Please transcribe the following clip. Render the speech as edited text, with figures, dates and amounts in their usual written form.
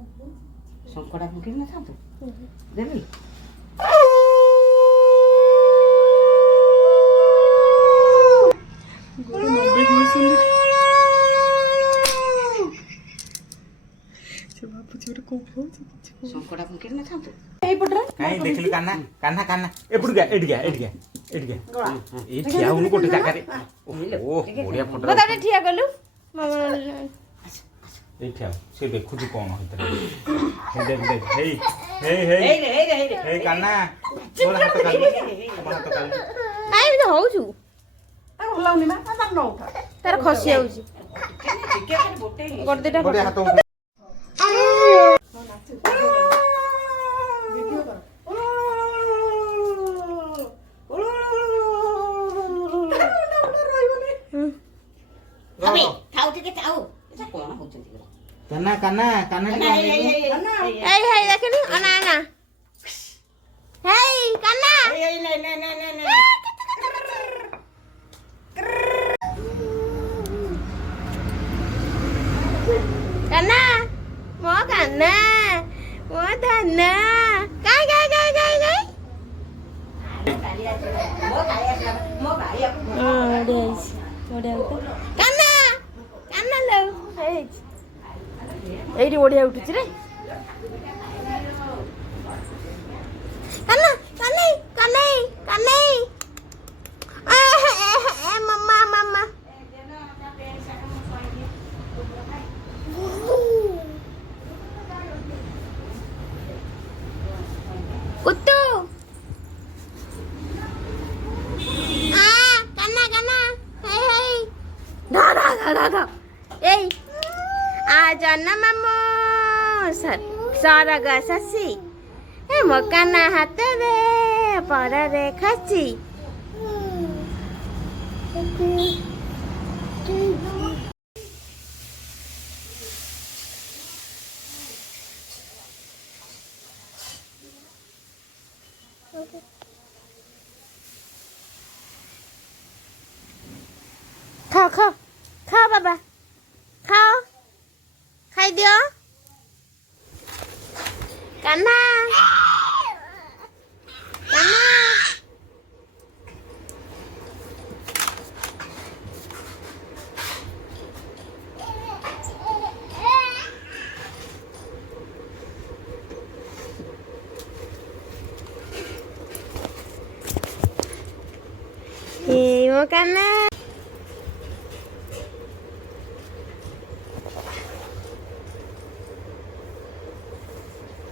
ଶଙ୍କଡ଼ା ପକେଇ ନଥାନ୍ତୁ ଦେବି ଶଙ୍କଡ଼ା ପକେଇ ନଥାନ୍ତୁ ଏଇପଟରେ କାଇଁ ଦେଖିଲୁ କାହ୍ନା କାହ୍ନା କାହ୍ନା ଏପଟକୁ ଏଠିକା ଏଠିକା ଏଠିକା ଏଇ ଠିଆ ହଉନୁ ଗୋଟେ ଜାଗାରେ ଓ ବଢିଆ ଫଟୋ ତାପରେ ଠିଆ କଲୁ ଏଇ ଠିଆ ସେ ଦେଖୁଛି କଣ ହେଇଥିରେ ଦେଖ ଦେଖ ହେଇ ହେଇ ହେଇ ହେଇ କାହ୍ନା ମୋର ହାତ କାଲି ମୋର ହାତ କାଲି କାଇଁ ଏମିତି ହଉଛୁ ଓହ୍ଲାଉନି ମା ତାର ନ ଉଠା ତାର ଖସି ଯାଉଛି ଗୋଟେ ବଢିଆ ଦିଟା ହାତ ଥାଉ ଟିକେ ଥାଉ ଏଟା କଣ ହଉଛନ୍ତି କାହ୍ନା କାହ୍ନା କାହ୍ନା ଏଇ ହେଇ ଦେଖିଲୁ ଅନା ଅନା ହେଇ କାହ୍ନା କାହ୍ନା ମୋ କାହ୍ନା ମୋ ଧାନା କାଇଁ କାଇଁ କାଇଁ କାଇଁ କାଇଁ କାହ୍ନା କାହ୍ନା ଲୋ ଏଇଠି ବଢିଆ ଉଠୁଛି ରେ କାହ୍ନା କାହ୍ନେଇ କାହ୍ନେଇ କାହ୍ନେଇ ମାମା ମାମା କୁତୁ କାହ୍ନା କାହ୍ନା ହେଇ ହେଇ ଧା ଧା ଧା ଧା ଧା ଏଇ ଜନ ମାମୁ ସରଗ ଶଶୀ ମୋ କାହ୍ନା ହାତରେ ପରରେ ଖାସି ଖାଅ ଖାଅ ଖାଅ ବାବା ଖାଅ ଖାଇଦିଅ କାହ୍ନା କାହ୍ନା ମୋ କାହ୍ନା